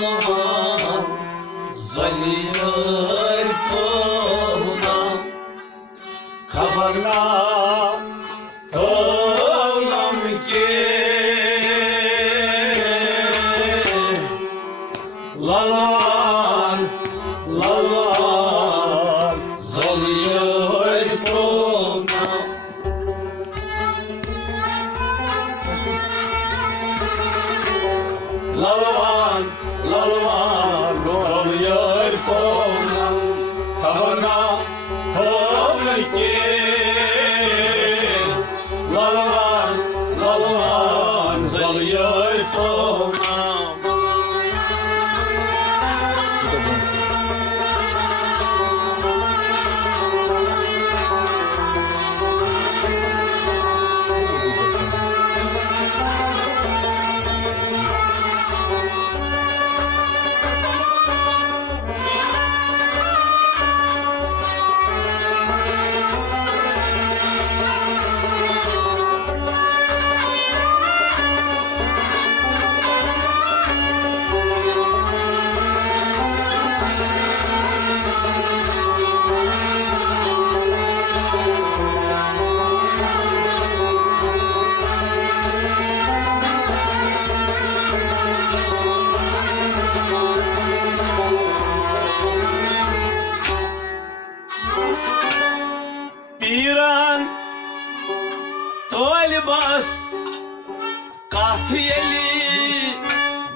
lalvan zaliyar tohuna kabarna tohnam ki lalvan lalvan zaliyar tohuna lalvan lalvan zaliyar tohuna kabarna tohnam ki lalvan lalvan zaliyar tohuna Piran tolbas kahtiyeli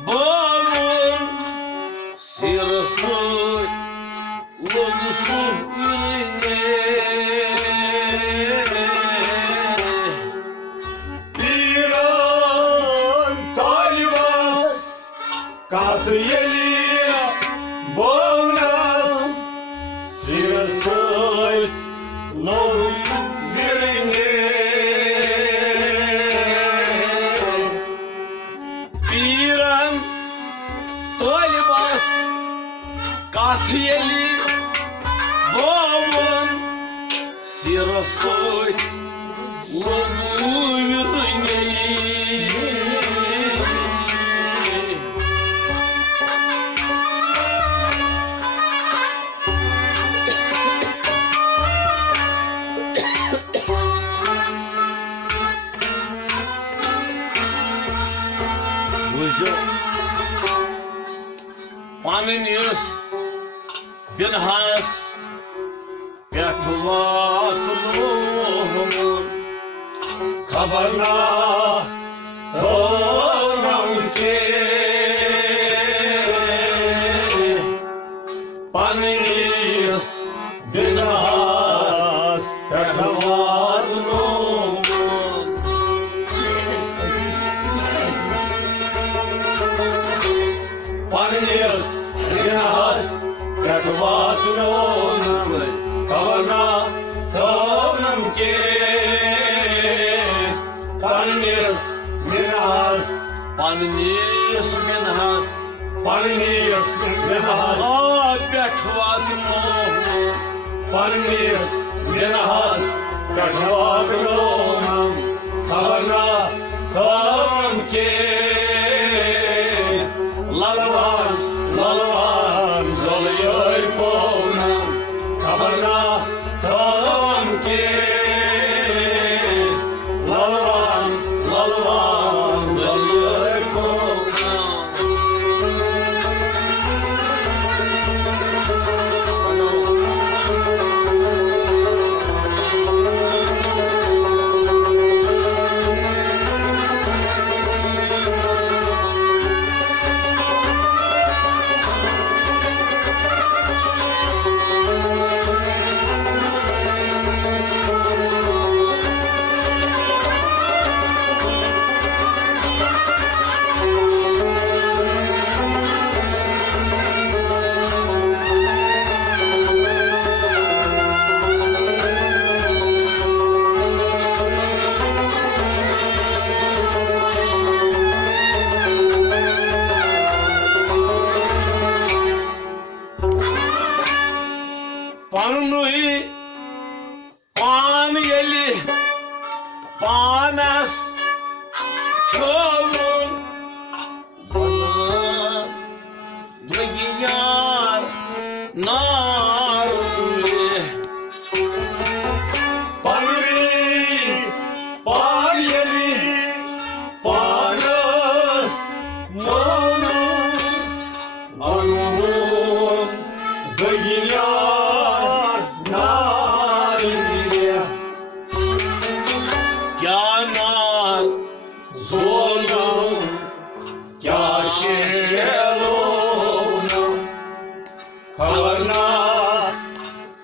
boğun sirası lodusu Piran tolbas kahtiyeli boğun sirası Love virine Piran tolbas kahtiyeli boğun sirası love virine Paninius binhas petvatulumun kabarna tohnam ki Paninius binhas petvatulumun Paninius binhas petvatulumun kabarna tohnam ki Paninius binhas Paninius binhas Paninius binhas petvatulumun Paninius binhas petvatulumun kabarna tohnam ki lalvan lalvan zaliyar tohuna kabarna tohnam ki lalvan lalvan zaliyar tohuna नारुले पानरी पायली पानस मोनो अनुमोन गगिल्या नारिया क्या नार जोलो क्या शेलो खबरना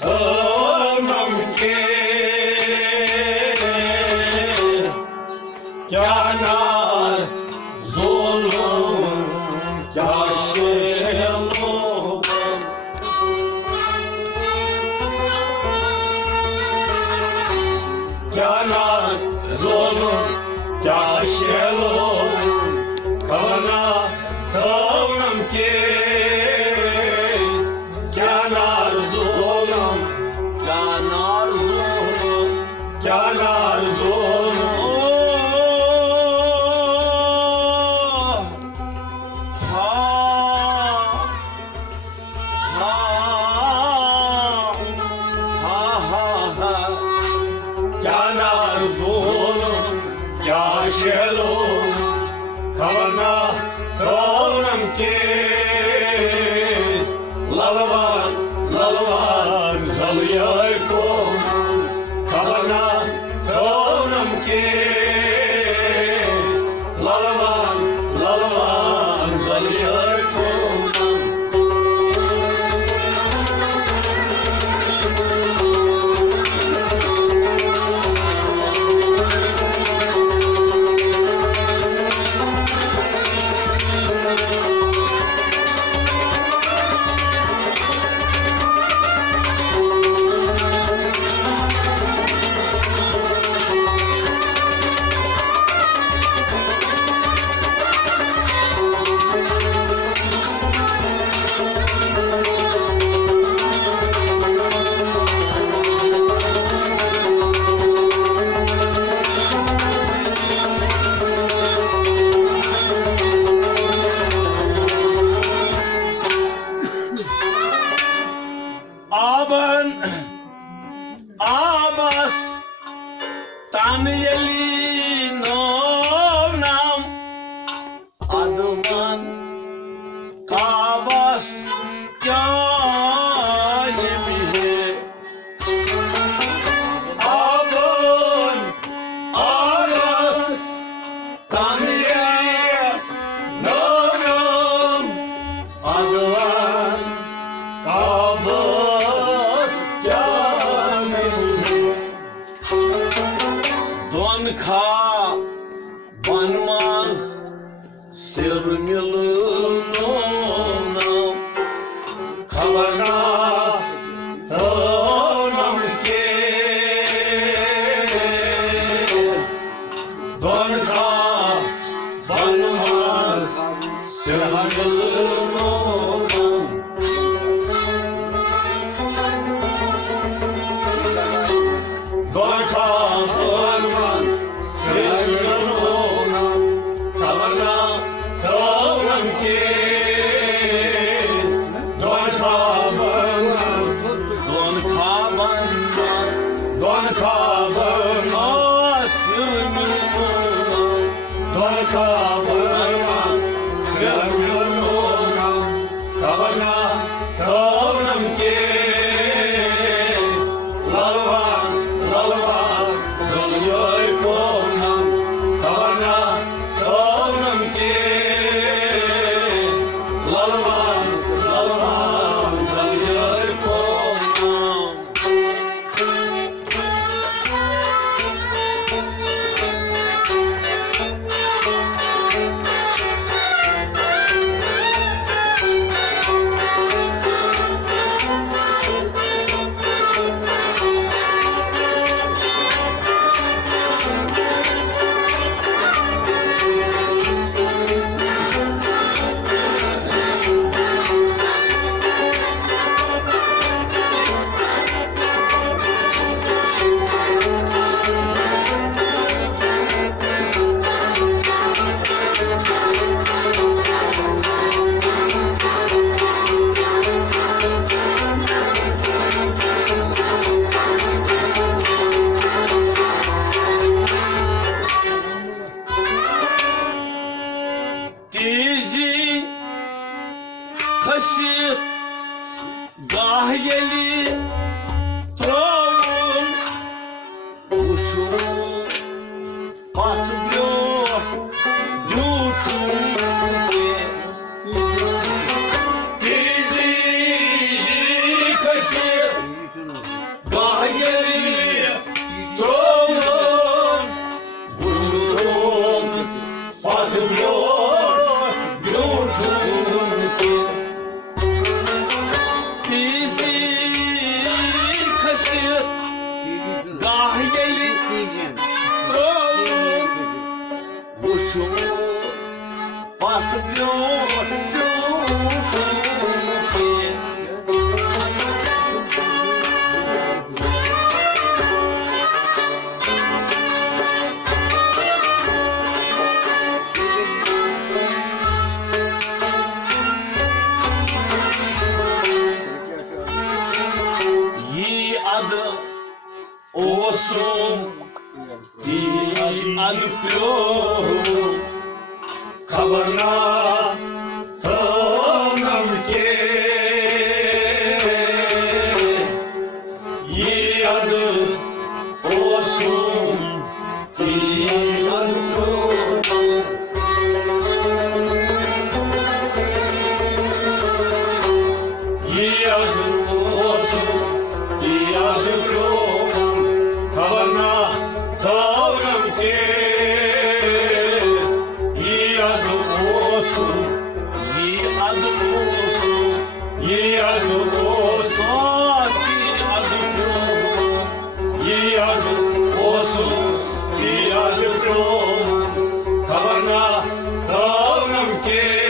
नमके क्या नार जोलो क्या शेलो क्या नार जोलो क्या शेलो खबरना नमके क्या नार जोलो क्या नार जोलो क्या नार जोलो क्या शेलो खबरना नमके ललवान ललवान जलियाय को खबरना नमके ललवान ललवान जलियाय को Aban Abbas Tamiyeli Nam Aduman Kabas Kya Yebihe Aban Abbas Tamiyeli Nam Aduman Kabas Don kha banmaz sirmilno khabarna namke Don kha banmaz sirmilno खसित गाह यली त्रोन वुचु पथ ब्योट झूठू तेजी खसित गाह यली त्रोन वुचु पथ ब्योट झूठू खबर ना नम के ये अद ओसुम ये अद ओसुम खबर ना नम के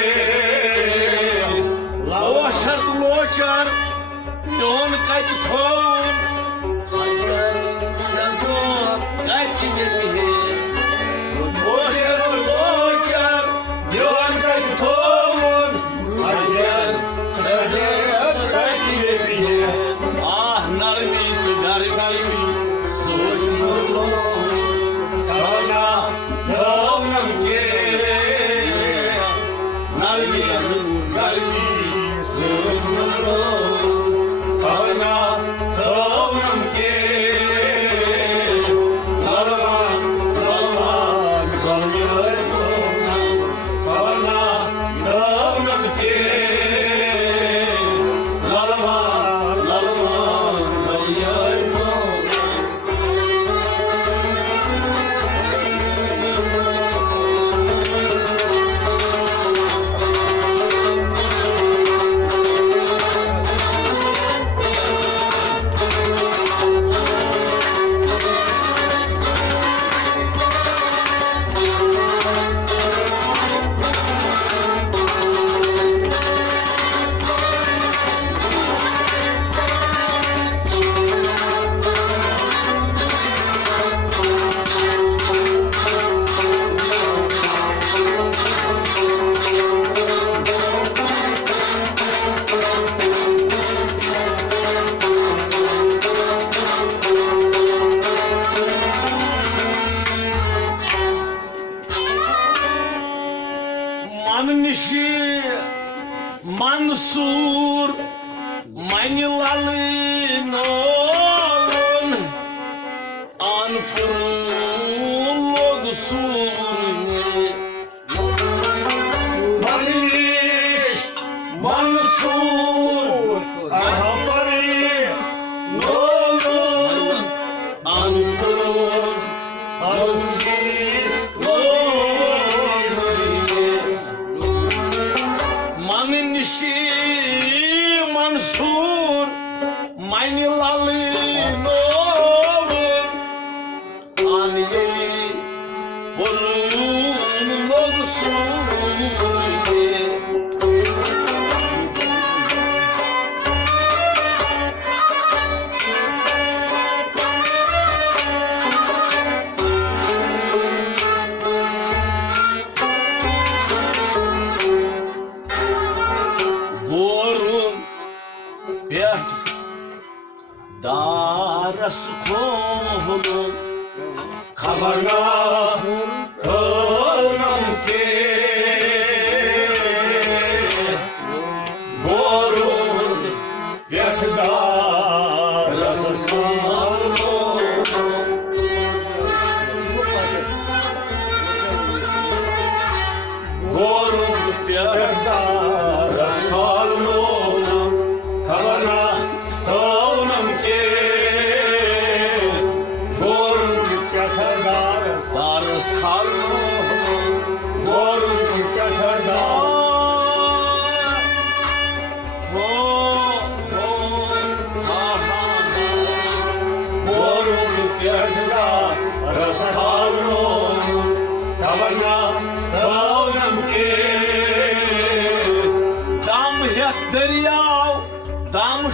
Mansur Manilalın Anpurun Lodusun Maniş Mansur Ahapari Nolun Anpurun Mansur Manilalın Aniyeli Borun Lodusun Daras kolum kabarna kanam ke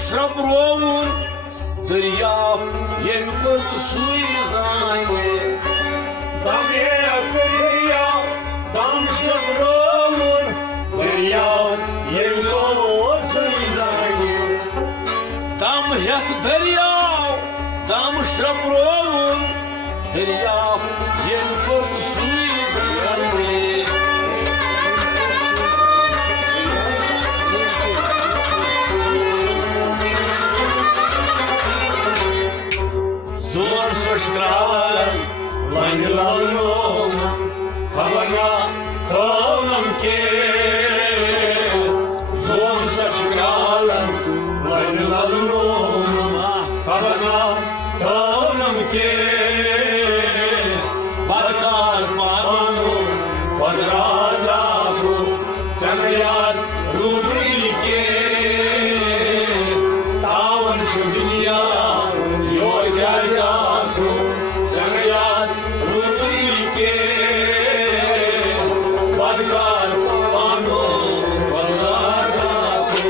श्रवरोवुन दरियाव येंकुर सुइजाने दमे दरियाव दम श्रवरोवुन दरियाव येंकुर सुइजाने दम हेत दरियाव दम श्रवरोवुन दरियाव येंकुर सुइजाने Zor soşkralan, langilalnom, havana tonam ke. Zor soşkralan, langilalnom, havana tonam ke. Barkar pano, quadradaku, sanayat rubri ke. Tavan shudniya. Sanayat Rubri ke Badkar Pano Badadaku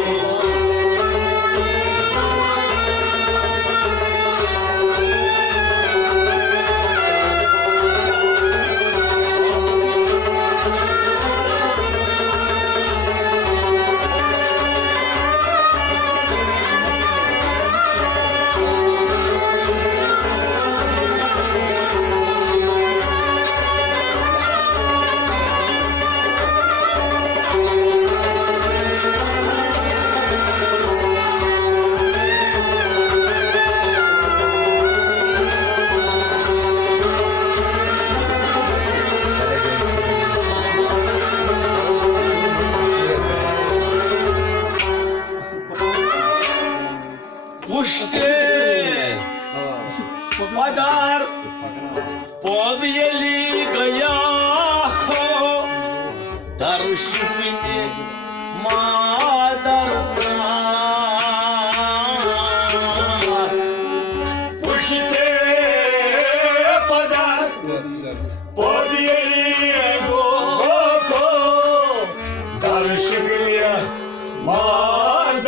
Padar pod yeli gaya ho darshini madar pushte padar pod yeli go darshini madar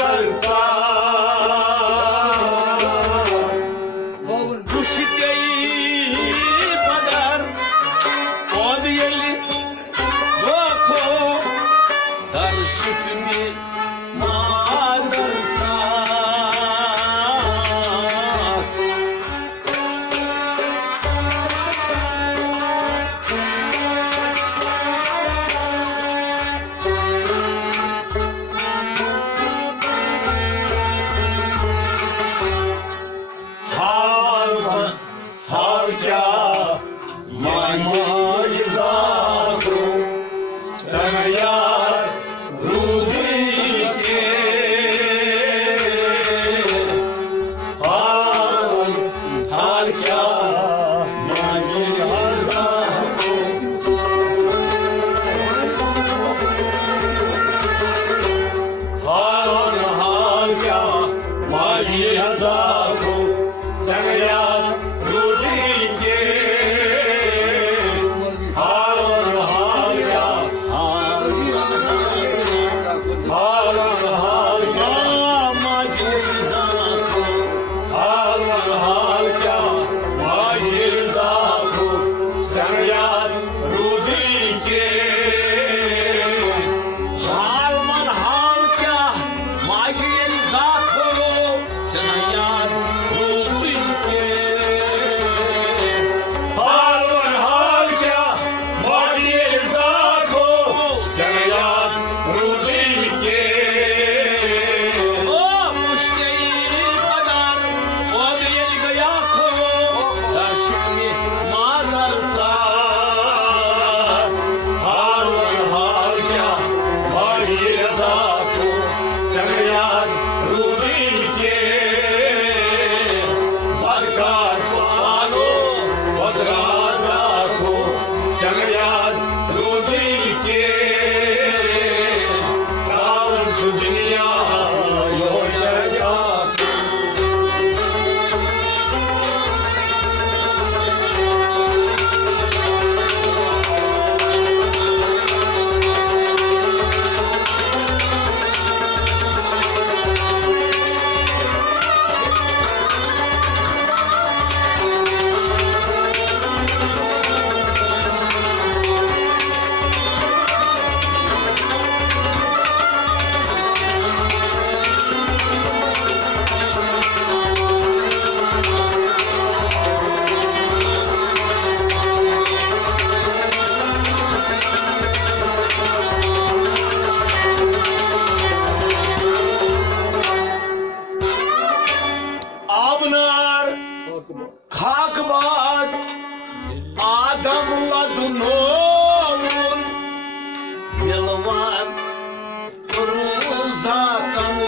zaten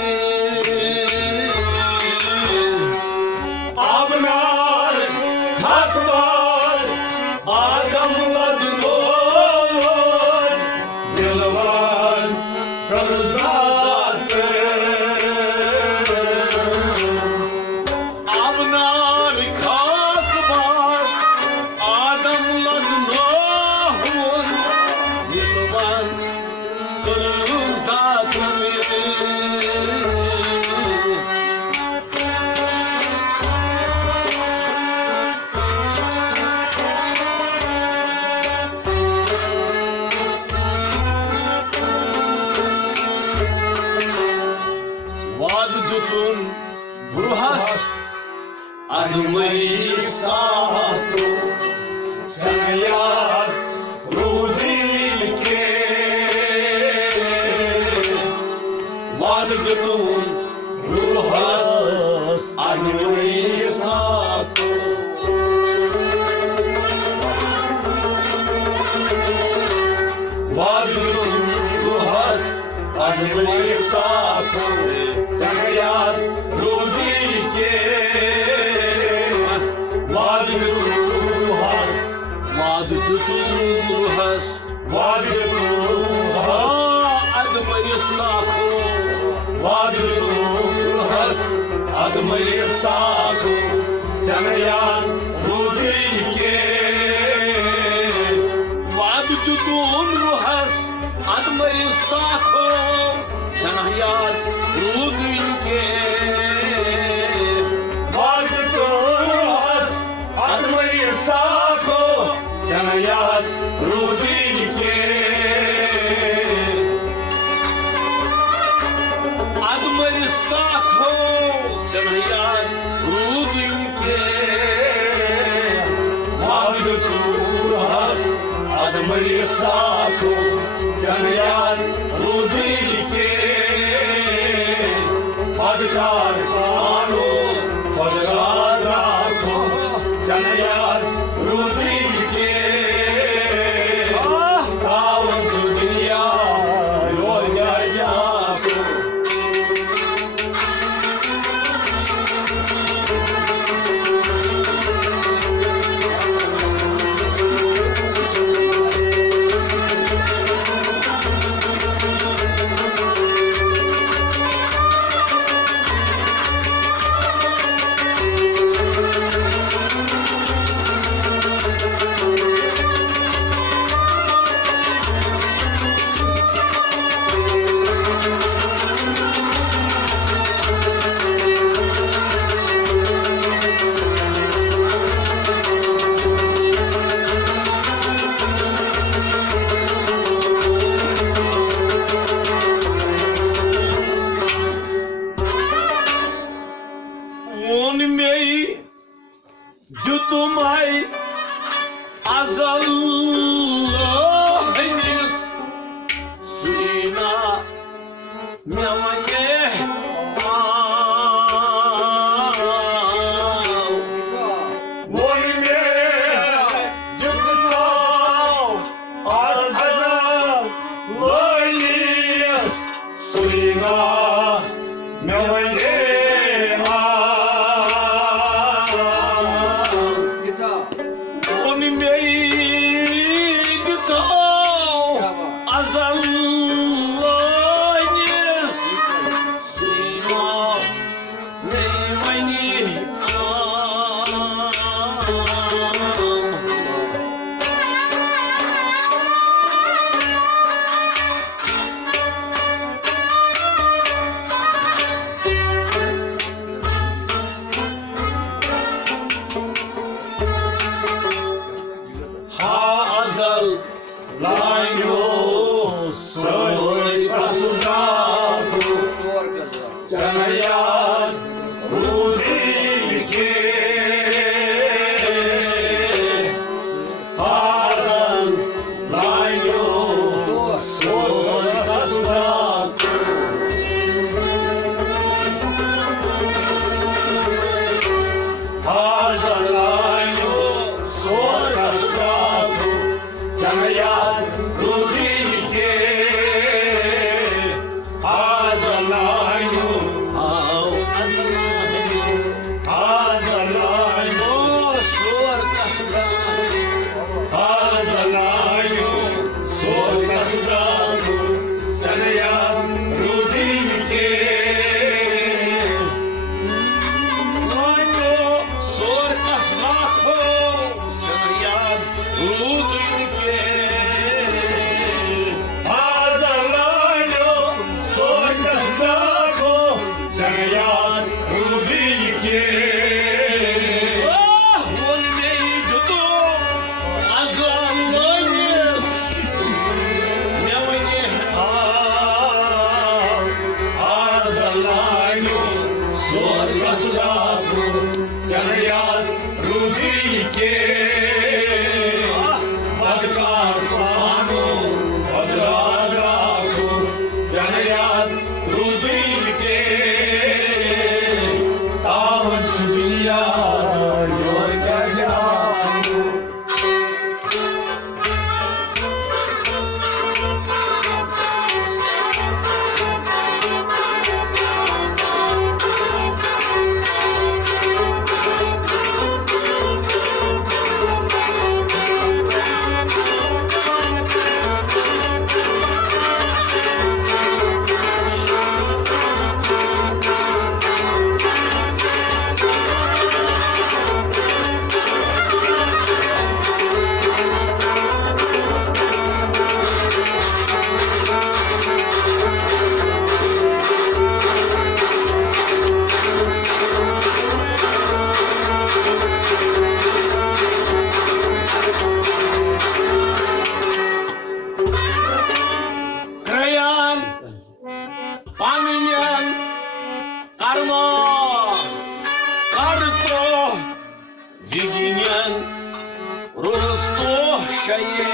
Abnar hak var adamladın olur Yılvar kırzaten Abnar hak var adamladın olur Yılvar kırzaten Vadutun burhas adımı sahtu Senayat rudilke Vadutun burhas adımı sahtu Vadutun burhas adımı sahtu Senayat rudilke Vadutun burhas adımı sahtu Vadutun burhas adımı sahtu Senayat rudilke Vadutun burhas adımı sahtu Senayat rudilke Vadutun adımı sahtu Senayat rudilke adımı sahtu Senayat rudilke Vadutun adımı sahtu Senayat rudilke Padkar kanun Padkar rakho Senayat rudilke Tavan su dünya yol gelecek Jutumay azallahiniz Suyuna mevke Vonime jutumay azallahiniz Suyuna mevke सगळ्यात हृदयके तावन सुदिया योग्याच्या Viginen rosto shaye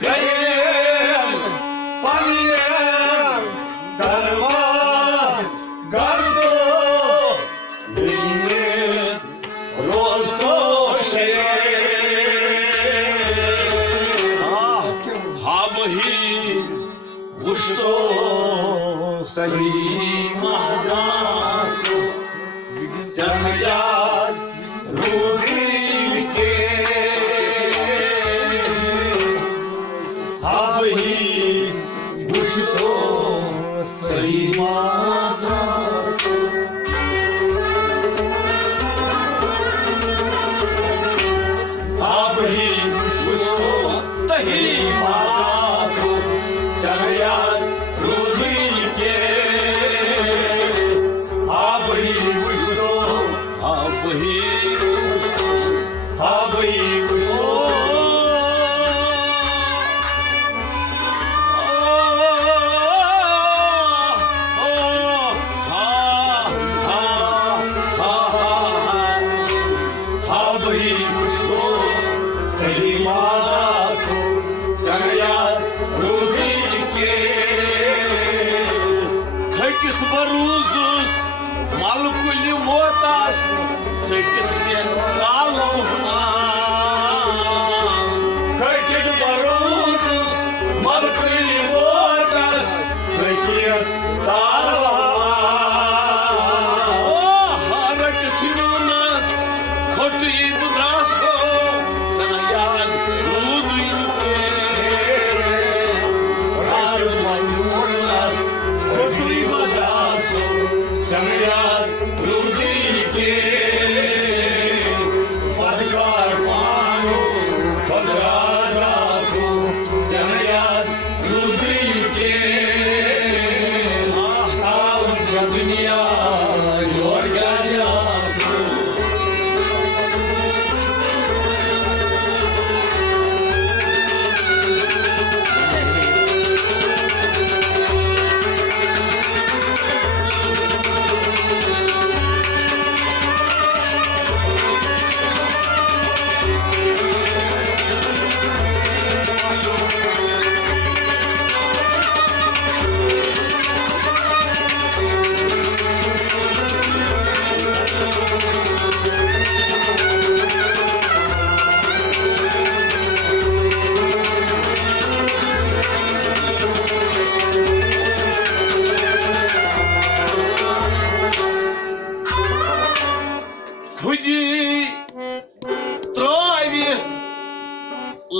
kayen panyen karma gardo viginen rosto shaye ham hi gusto sahi mahdan सगळ्यात हृदयके हाही गुष्तो सही माता हाही गुष्तो तही माता सगळ्यात हृदयके हाही Baruzos, maluculi motas, secret calum Cărțit baruzos, maluculi motas, secret calum Harat sinunas, khotu ibudraso, sanayad ruduinke Rarumanunas, khotu ibudraso, sanayad ruduinke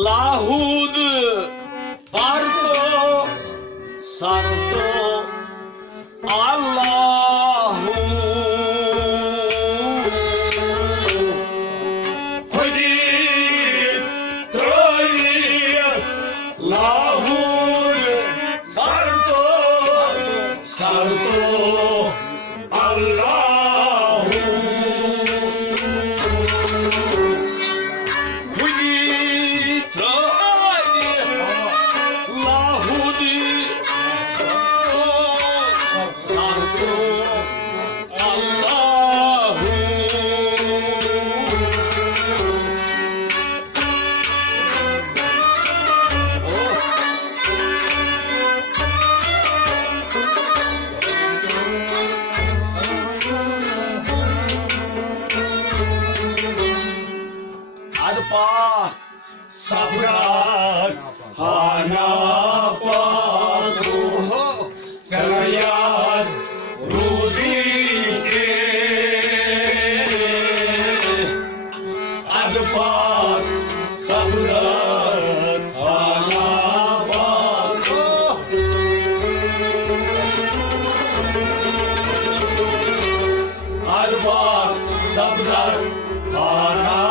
Lahud parto santo Allahu Hudi troye Lahud parto santo Allahu Oh सबका खाना